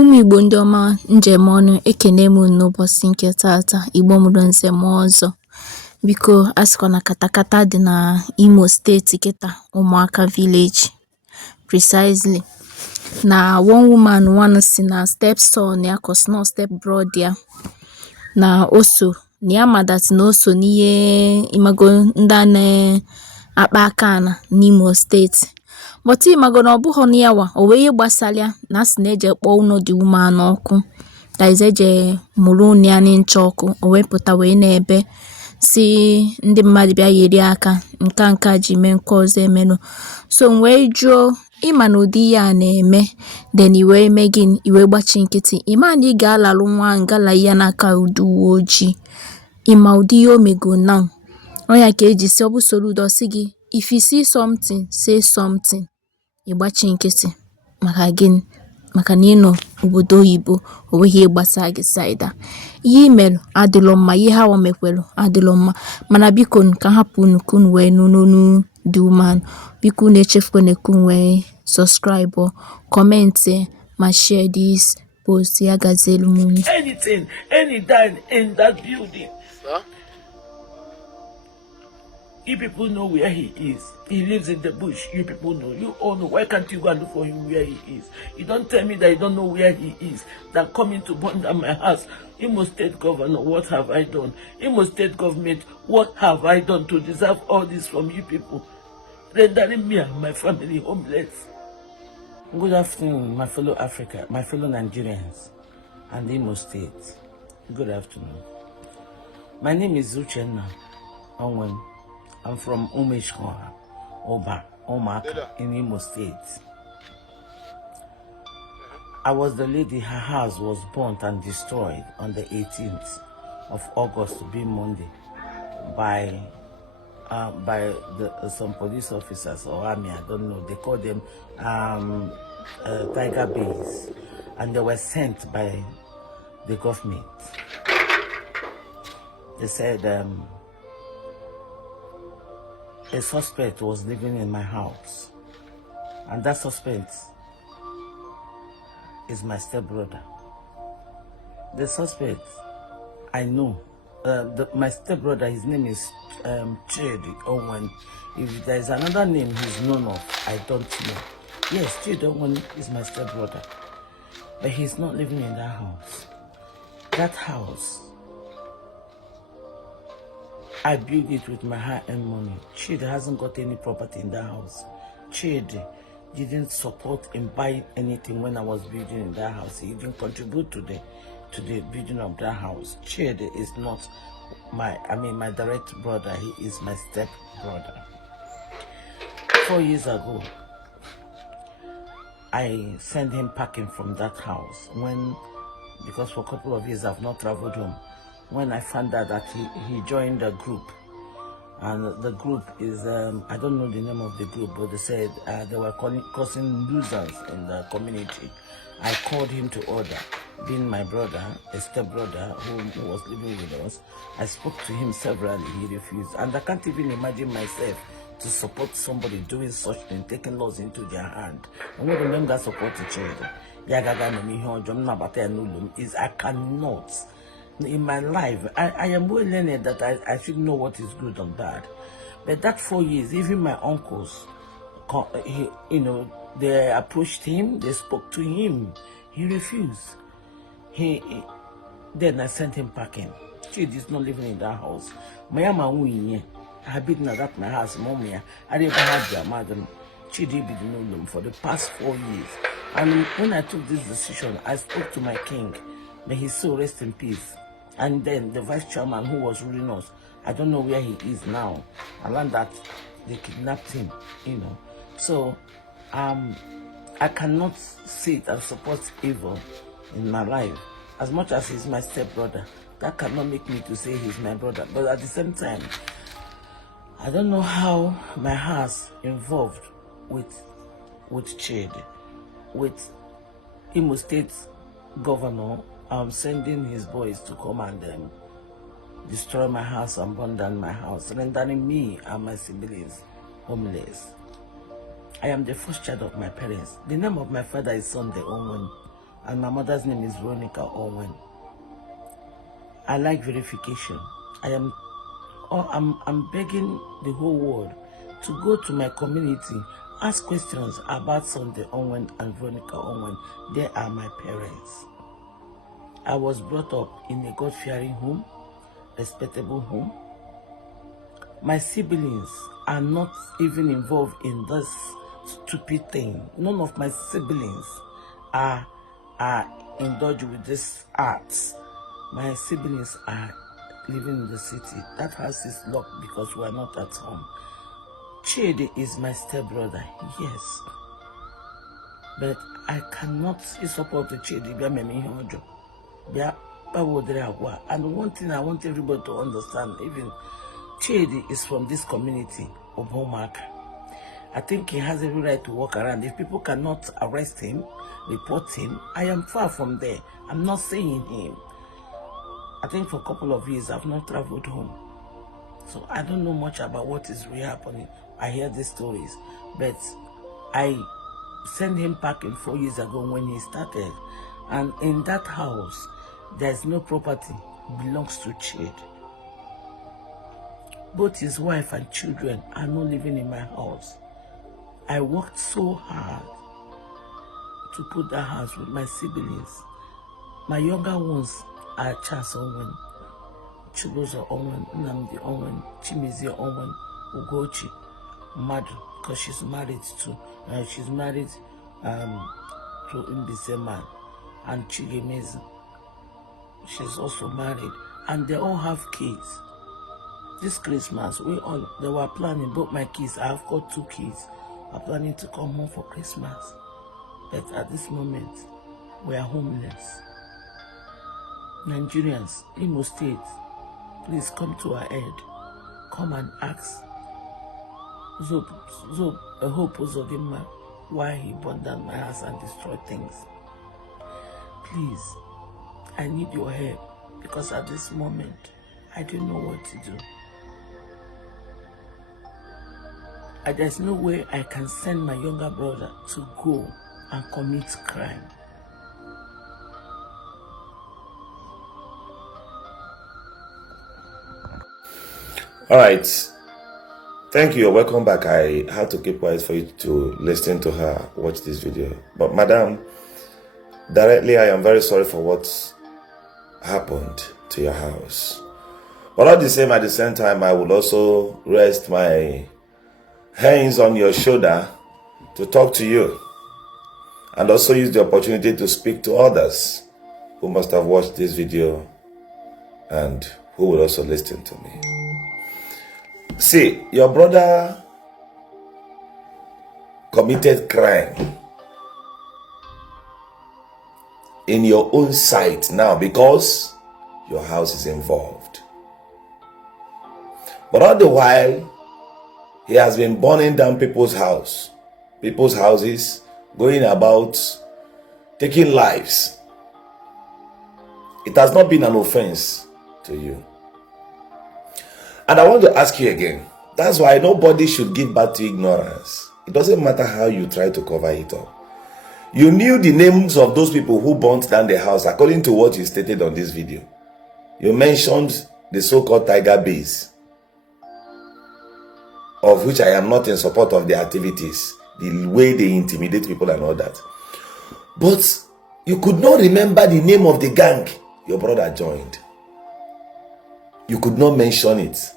Ụmụ Igbo ndị ọma njem ọnụ, ekene m unu n'ụbọchị nke taata. Igbo mụrụ nze mụọ ọzọ. Biko a sịkwa na katakata dị na Imo steeti kịta, Umuaka village precisely. Na one woman one si na step son ya kos no step brother ya na oso na ya madati na oso n'ihe imago ndị a na-akpa aka ana n'Imo steeti. But imago na ọbụghọ na yawa o wee ihe gbasara na asị na eje kpọọ ụnọ dị woman ọkụ, that is eje mụrụ ụnụ ya n'ịncha ọkụ, o wee pụta wee na-ebe si ndị mmadụ bịa yeri aka nke a ji mee nke ọzọ emenụ. So m wee jụọ, ịma na ụdị ihe a na-eme, then i wee mee gịnị, i wee gbachi nkịtị. Ịma na ị ga-alalụ nwa ngala ya n'aka ụdị uwe ojii, ịma ụdị ihe o mego now. Ọ ya ka eji si ọ bụ soro ụdọ si gị, if you see something, say something. Ịgbachi nkịtị maka gịnị? Maka na ị nọ obodo oyibo, o nweghị ihe gbasara gị saịda. Ihe i merụ adịlọ mma, ihe ha mekwelu adịlọ mma, mana biko ka hapụ unu ka unu wee nụ n'onu dị umeanụ. Biko unu echefukwana ka unu wee subscribe, comment ma share this post. Ya gazielu m unu. Anything, any time in that building. Huh? You people know where he is. He lives in the bush. You people know. You all know. Why can't you go and look for him where he is? You don't tell me that you don't know where he is. That coming to burn down my house. Imo State Governor, what have I done? Imo State Government, what have I done to deserve all this from you people? Rendering me and my family homeless. Good afternoon, my fellow Africa, my fellow Nigerians, and Imo State. Good afternoon. My name is Uchenna Onwen. I'm from Umuaka in Imo State. I was the lady. Her house was burnt and destroyed on the 18th of August, to be Monday, by some police officers or army, I don't know. They call them Tiger Bees, and they were sent by the government. They said a suspect was living in my house, and that suspect is my stepbrother. The suspect, I know. My stepbrother, his name is Chidi Owen. If there is another name he's known of, I don't know. Yes, Chidi Owen is my stepbrother, but he's not living in that house. That house, I built it with my hard-earned money. Chidi hasn't got any property in that house. Chidi didn't support in buying anything when I was building in that house. He didn't contribute to the building of that house. Chidi is not my direct brother. He is my step brother. 4 years ago, I sent him packing from that house because for a couple of years I've not traveled home. When I found out that he joined a group, and the group is, I don't know the name of the group, but they said they were causing nuisance in the community. I called him to order. Being my brother, a step-brother who was living with us, I spoke to him severally. He refused. And I can't even imagine myself to support somebody doing such thing, taking laws into their hand. I want to remember that support the children. Is I cannot. In my life, I am well learned that I should know what is good and bad. But that 4 years, even my uncles, they approached him, they spoke to him. He refused. Then I sent him packing. Chidi is not living in that house. My mama, I have been at my house, mommy. I never had their madam. Chidi didn't know them for the past 4 years. And when I took this decision, I spoke to my king. May his soul rest in peace. And then the vice chairman who was ruling us, I don't know where he is now. I learned that they kidnapped him, So I cannot sit and support evil in my life. As much as he's my stepbrother, that cannot make me to say he's my brother. But at the same time, I don't know how my house involved with Chidi, with Imo State Governor sending his boys to come and destroy my house and burn down my house, rendering me and my siblings homeless. I am the first child of my parents. The name of my father is Sunday Onwen and my mother's name is Veronica Owen. I like verification. I'm begging the whole world to go to my community, ask questions about Sunday Owen and Veronica Owen. They are my parents. I was brought up in a God-fearing home, respectable home. My siblings are not even involved in this stupid thing. None of my siblings are indulged with this arts. My siblings are living in the city. That house is locked because we are not at home. Chidi is my stepbrother, yes. But I cannot support the Chidi. And one thing I want everybody to understand, even Chidi is from this community of Umuaka. I think he has every right to walk around. If people cannot arrest him, report him, I am far from there. I'm not saying him. I think for a couple of years I've not traveled home. So I don't know much about what is really happening. I hear these stories. But I sent him packing 4 years ago when he started. And in that house, there's no property. It belongs to Chid. Both his wife and children are not living in my house. I worked so hard to put that house with my siblings. My younger ones are Charles Owen, Chibuzo Owen, Nnamdi Owen, Chimizie Owen, Ugochi, Madu, because she's married to Mbise man, and Chigemezi. She's also married, and they all have kids. This Christmas, they were planning, both my kids, I have got 2 kids, are planning to come home for Christmas. But at this moment, we are homeless. Nigerians, Imo State, please come to our aid. Come and ask Hope Uzodimma why he burned down my house and destroyed things. Please, I need your help, because at this moment, I don't know what to do. There's no way I can send my younger brother to go and commit crime. All right. Thank you. Welcome back. I had to keep quiet for you to listen to her watch this video. But madam, directly, I am very sorry for what happened to your house. But at the same time, I would also rest my hands on your shoulder to talk to you, and also use the opportunity to speak to others who must have watched this video and who will also listen to me. See, your brother committed crime in your own sight now because your house is involved. But all the while, he has been burning down people's houses, going about taking lives. It has not been an offense to you. And I want to ask you again, that's why nobody should give back to ignorance. It doesn't matter how you try to cover it up. You knew the names of those people who burnt down the house according to what you stated on this video. You mentioned the so-called Tiger Base, of which I am not in support of their activities, the way they intimidate people and all that. But you could not remember the name of the gang your brother joined. You could not mention it.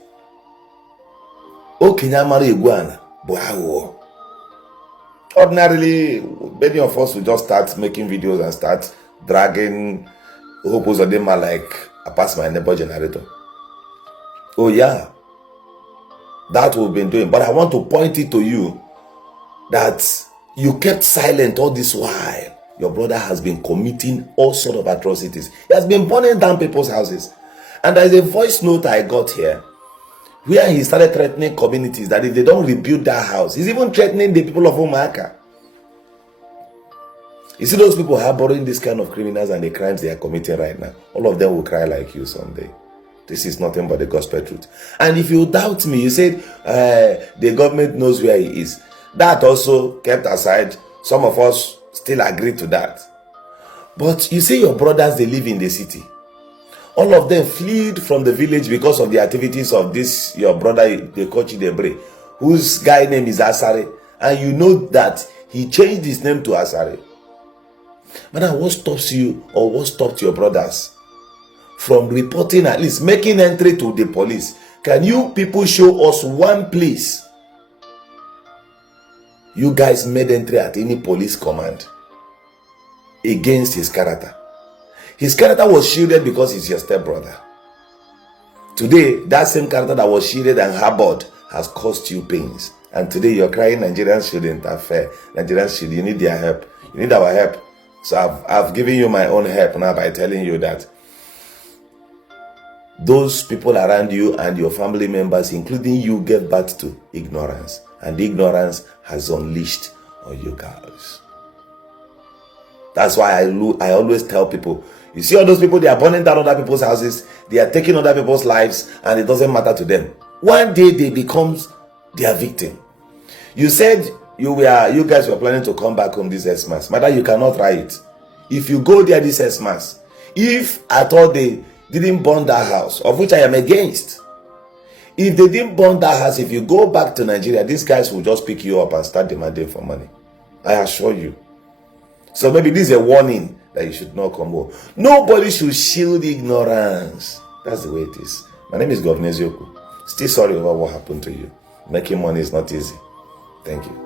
Ordinarily, many of us will just start making videos and start dragging Hope Uzodimma like I pass my neighbor generator. Oh yeah, that we've been doing. But I want to point it to you that you kept silent all this while. Your brother has been committing all sorts of atrocities. He has been burning down people's houses. And there's a voice note I got here where he started threatening communities that if they don't rebuild that house, he's even threatening the people of Umuaka. You see those people harboring this kind of criminals and the crimes they are committing right now, all of them will cry like you someday. This is nothing but the gospel truth. And if you doubt me, you said the government knows where he is. That also kept aside, some of us still agree to that. But you see your brothers, they live in the city. All of them fled from the village because of the activities of this, your brother, they call Chidebre, whose guy name is Asare. And you know that he changed his name to Asare. Madam, what stops you or what stopped your brothers from reporting, at least making entry to the police? Can you people show us one place you guys made entry at any police command against his character? His character was shielded because he's your stepbrother. Today, that same character that was shielded and harbored has caused you pains. And today you're crying Nigerians should interfere. Nigerians should, you need their help. You need our help. So I've given you my own help now by telling you that those people around you and your family members, including you, gave birth to ignorance. And ignorance has unleashed on you guys. That's why I always tell people, you see all those people, they are burning down other people's houses, they are taking other people's lives, and it doesn't matter to them. One day they become their victim. You said you guys were planning to come back home this Xmas. Mother, you cannot try it. If you go there this Xmas, if at all they didn't burn that house, of which I am against, if they didn't burn that house, if you go back to Nigeria, these guys will just pick you up and start demanding for money. I assure you. So maybe this is a warning that you should not come home. Nobody should shield ignorance. That's the way it is. My name is Governor Ezioku. Still sorry about what happened to you. Making money is not easy. Thank you.